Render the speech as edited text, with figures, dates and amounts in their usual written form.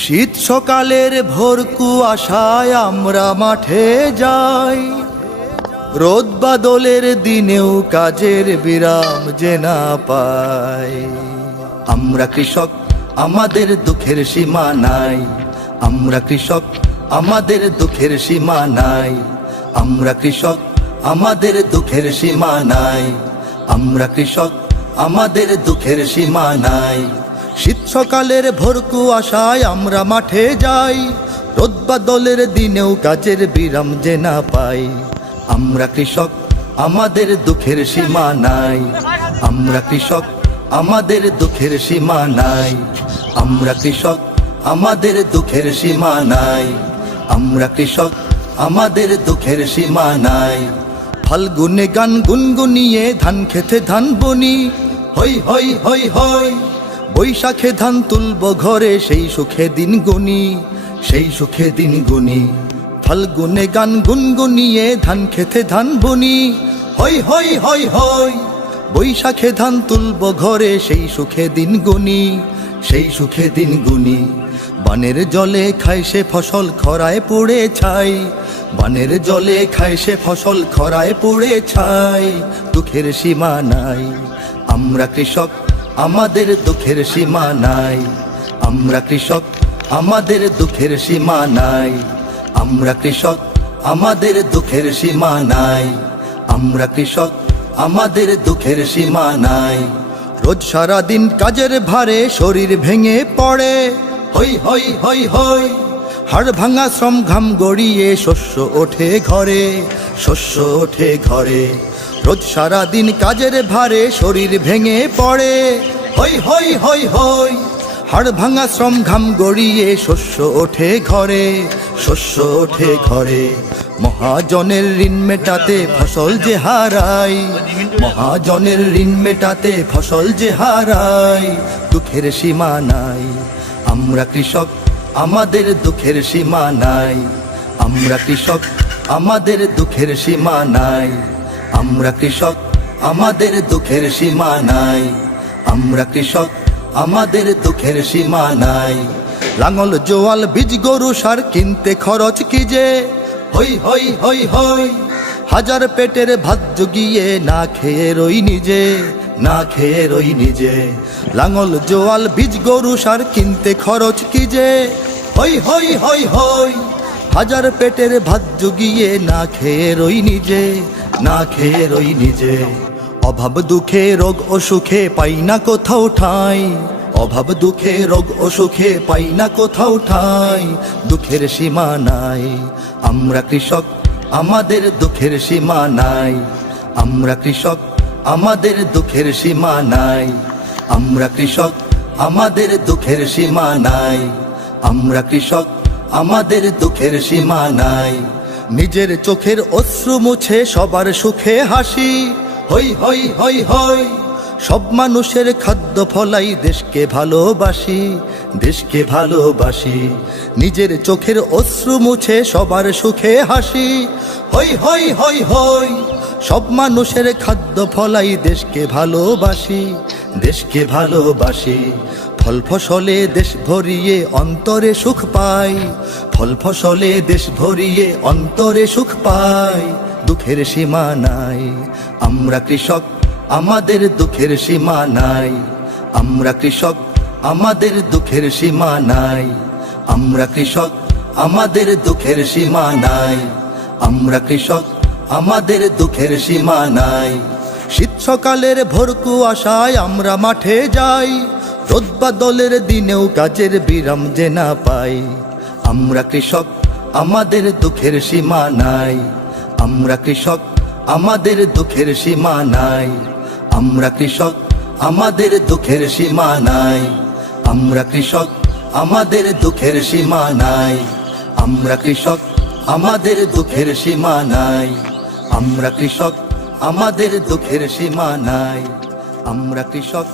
শীত সকালের ভোর কুয়াশায় আমরা মাঠে যাই, রোদ বাদলের দিনেও কাজের বিরাম যে না পাই। আমরা কৃষক, আমাদের দুঃখের সীমা নাই। আমরা কৃষক, আমাদের দুঃখের সীমা নাই। আমরা কৃষক, আমাদের দুঃখের সীমা নাই। আমরা কৃষক, আমাদের দুঃখের সীমা নাই। শীত সকালের ভোর কুয়াশায় আমরা মাঠে যাই, রোদ বাদলের দিনেও কাজের বিরাম যে না পাই। আমরা কৃষক, আমাদের দুঃখের সীমা নাই। আমরা কৃষক, আমাদের দুঃখের সীমা নাই। আমরা কৃষক, আমাদের দুঃখের সীমা নাই। আমরা কৃষক, আমাদের দুঃখের সীমা নাই। ফাল্গুনে গান গুনগুনিয়ে ধান খেতে ধান বনি, হই হই হই হই। বৈশাখে ধান তুলব ঘরে, সেই সুখে দিন গুনি, সেই সুখে দিন গুনি। ফাল্গুনে গান গুনগুনিয়ে ধান খেতে ধান বনি, হই হই হই হই। বৈশাখে ধান তুলব ঘরে, সেই সুখে দিন গুনি, সেই সুখে দিন গুনি। বানের জলে খায় সে ফসল খরায় পড়ে ছাই। বানের জলে খায় সে ফসল খরায় পড়ে ছাই। দুঃখের সীমা নাই। আমরা কৃষক, আমাদের দুঃখের সীমা নাই। আমরা কৃষক, আমাদের দুঃখের সীমা নাই। আমরা কৃষক, আমাদের দুঃখের সীমা নাই। আমরা কৃষক, আমাদের দুঃখের সীমা নাই। রোজ সারা দিন কাজের ভারে শরীর ভেঙে পড়ে, হই হই হই হই। হাড় ভাঙা শ্রম ঘাম গড়িয়ে শস্য ওঠে ঘরে, শস্য ওঠে ঘরে। রোজ সারা দিন কাজের ভারে শরীর ভেঙে পড়ে, হই হই হই হই। হাড় ভাঙা শ্রম ঘাম গড়িয়ে শস্য ওঠে ঘরে, শস্য ওঠে ঘরে। মহাজনের ঋণ মেটাতে ফসল যে হারাই, মহাজনের ঋণ মেটাতে ফসল যে হারাই। দুঃখের সীমা নাই। আমরা কৃষক, আমাদের দুঃখের সীমা নাই। আমরা কৃষক, আমাদের দুঃখের সীমা নাই। আমরা কৃষক, আমাদের দুঃখের সীমা নাই। আমরা কৃষক, আমাদের দুঃখের সীমা নাই। লাঙল জোয়াল বীজ গরু সার কিনতে খরচ কি যে, হই হই হই হই। হাজার পেটের ভাত জুগিয়ে না খেয়ে রই নিজে, না খেয়ে রই নিজে। লাঙল জোয়াল বীজ গরু সার কিনতে খরচ কি যে, হই হই হই হই। হাজার পেটের ভাত জুগিয়ে না খেয়ে রই নিজে, না খেয়ে রই নিজে। অভাব দুঃখে রোগ অসুখে পাই না কোথাও ঠাঁই। অভাব দুঃখে রোগ অসুখে পাই না কোথাও ঠাঁই। দুঃখের সীমা নাই। আমরা কৃষক, আমাদের দুঃখের সীমা নাই। আমরা কৃষক, আমাদের দুঃখের সীমা নাই। আমরা কৃষক, আমাদের দুঃখের সীমা নাই। আমরা কৃষক, আমাদের দুঃখের সীমা নাই। নিজের চোখের অশ্রু মুছে সবার সুখে হাসি, হই হই হই হই। সব মানুষের খাদ্য ফলাই দেশকে ভালোবাসি, দেশকে ভালোবাসি। নিজের চোখের অশ্রু মুছে সবার সুখে হাসি, হই হই হই হই। সব মানুষের খাদ্য ফলাই দেশকে ভালোবাসি, দেশকে ভালোবাসি। ফল ফসলে দেশ ভরিয়ে অন্তরে সুখ পাই। ফল ফসলে দেশ ভরিয়ে অন্তরে সুখ পাই। দুঃখের সীমা নাই। আমরা কৃষক, আমাদের দুঃখের সীমা নাই। আমরা কৃষক, আমাদের দুঃখের সীমা নাই। আমরা কৃষক, আমাদের দুঃখের সীমা নাই। আমরা কৃষক, আমাদের দুঃখের সীমা নাই। শীত সকালের ভোর কুয়াশায় আমরা মাঠে যাই, রোদ বাদলের দিনেও কাজের বিরাম যে না পাই। আমরা কৃষক, আমাদের দুঃখের সীমা নাই। আমরা কৃষক, আমাদের দুঃখের সীমা নাই। আমরা কৃষক, আমাদের দুঃখের সীমা নাই। আমরা কৃষক, আমাদের দুঃখের সীমা নাই। আমরা কৃষক, আমাদের দুঃখের সীমা নাই। আমরা কৃষক, আমাদের দুঃখের সীমা নাই। আমরা কৃষক,